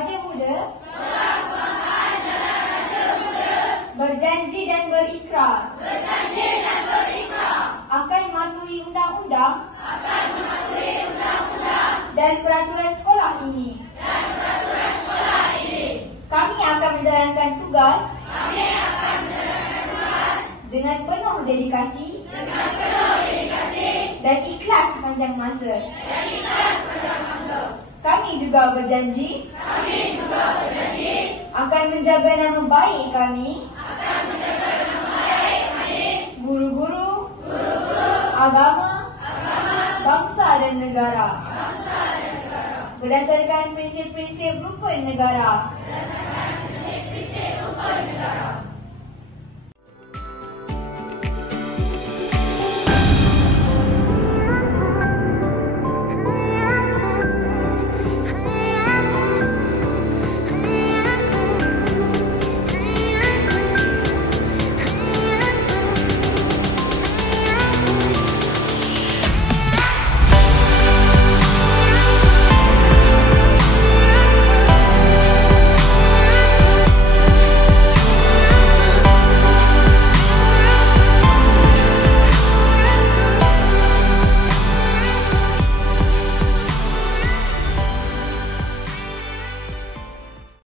Raja Muda berjanji dan berikrar akan mematuhi undang-undang dan peraturan sekolah ini. Kami akan menjalankan tugas dengan penuh dedikasi dan ikhlas sepanjang masa. Kami juga berjanji akan menjaga nama baik kami, guru-guru, agama, bangsa dan negara, berdasarkan prinsip-prinsip rukun negara.